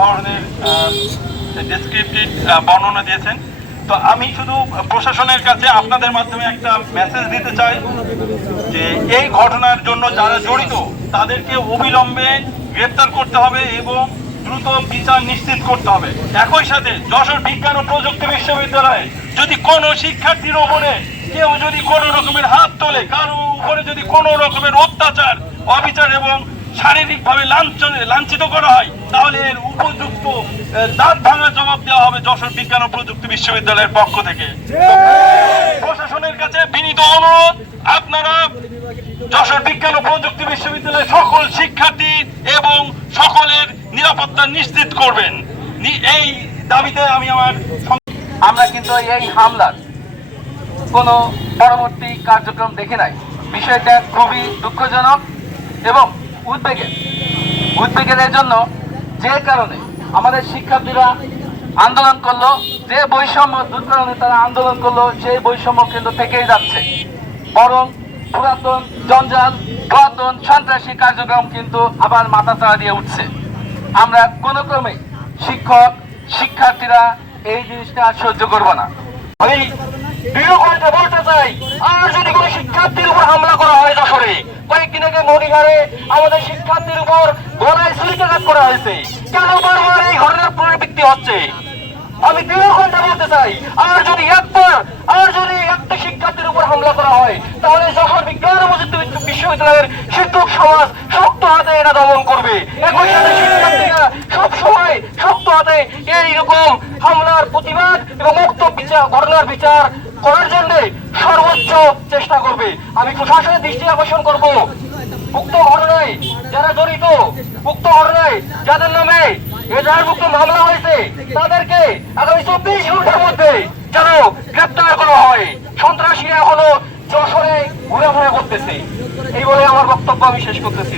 ধরনের ডেসক্রিপটিভ বর্ণনা দিয়েছেন। তো আমি শুধু প্রশাসনের কাছে আপনাদের মাধ্যমে একটা মেসেজ দিতে চাই যে এই ঘটনার জন্য যারা জড়িত, তাদেরকে অবিলম্বে গ্রেপ্তার করতে হবে এবং দ্রুত বিচার নিশ্চিত করতে হবে। একই সাথে যশোর বিজ্ঞান ও প্রযুক্তি বিশ্ববিদ্যালয়ে যদি কোনো শিক্ষার্থীর ওপরে কেউ যদি কোনো রকমের হাত তোলে, কারও উপরে যদি কোনো রকমের অত্যাচার, অবিচার এবং শারীরিকভাবে লাঞ্ছিত করা হয় তাহলে এর উপযুক্ত দাঁত ভাঙা জবাব দেওয়া হবে যশোর বিজ্ঞান ও প্রযুক্তি বিশ্ববিদ্যালয়ের পক্ষ থেকে। প্রশাসনের কাছে বিনীত অনুরোধ আপনারা যশোর বিজ্ঞান ও প্রযুক্তি বিশ্ববিদ্যালয়ের সকল শিক্ষার্থী এবং সকলের নিরাপত্তা নিশ্চিত করবেন। এই দাবিতে আমি আমার আমরা কিন্তু এই হামলার কোনো পরবর্তী কার্যক্রম দেখে নাই। বিষয়টা খুবই দুঃখজনক এবং উদ্বেগের উদ্বেগের জন্য যে কারণে আমাদের শিক্ষার্থীরা আন্দোলন করল, যে বৈষম্য দূর কারণে তারা আন্দোলন করল, সেই বৈষম্য কিন্তু থেকেই যাচ্ছে। বরং পুরাতন, জঞ্জাল, পুরাতন সন্ত্রাসী কার্যক্রম কিন্তু আবার মাথা চাড়া দিয়ে উঠছে। আমরা কোনো ক্রমে শিক্ষক, শিক্ষার্থীরা এই জিনিসটা সহ্য করব না। আমি বলতে চাই, আর যদি কোনো শিক্ষার্থীর উপর হামলা করা হয় যশোরে কয়েকদিন আমাদের শিক্ষার্থীর উপর গলায় সুলিকাঘাত করা হয়েছে। কেন বারবার এই ঘটনার পুনরাবৃত্তি হচ্ছে? আমি দৃঢ় কণ্ঠে বলতে চাই, আর যদি একবার, আর যদি একটা শিক্ষার্থীর উপর হামলা করা হয়, তাহলে যখন বিজ্ঞান বিশ্ববিদ্যালয়ের শিক্ষক সমাজ শক্ত হাতে এটা দমন করবে। একই সাথে শিক্ষার্থীরা সব সময় শক্ত হাতে এইরকম হামলার প্রতিবাদ এবং মুক্ত বিচার, ঘটনার বিচার করার জন্য সর্বোচ্চ চেষ্টা করবে। আমি প্রশাসনের দৃষ্টি আকর্ষণ করব। উক্ত ঘটনায় যারা জড়িত উক্ত ঘটনায় যাদের নামে এজাহারভুক্ত মামলা হয়েছে, তাদেরকে আগামী চব্বিশ ঘণ্টার মধ্যে যেন গ্রেপ্তার করা হয়। সন্ত্রাসীরা এখনও যশোরে ঘুরে ঘুরে করতেছে। এই বলে আমার বক্তব্য আমি শেষ করতেছি।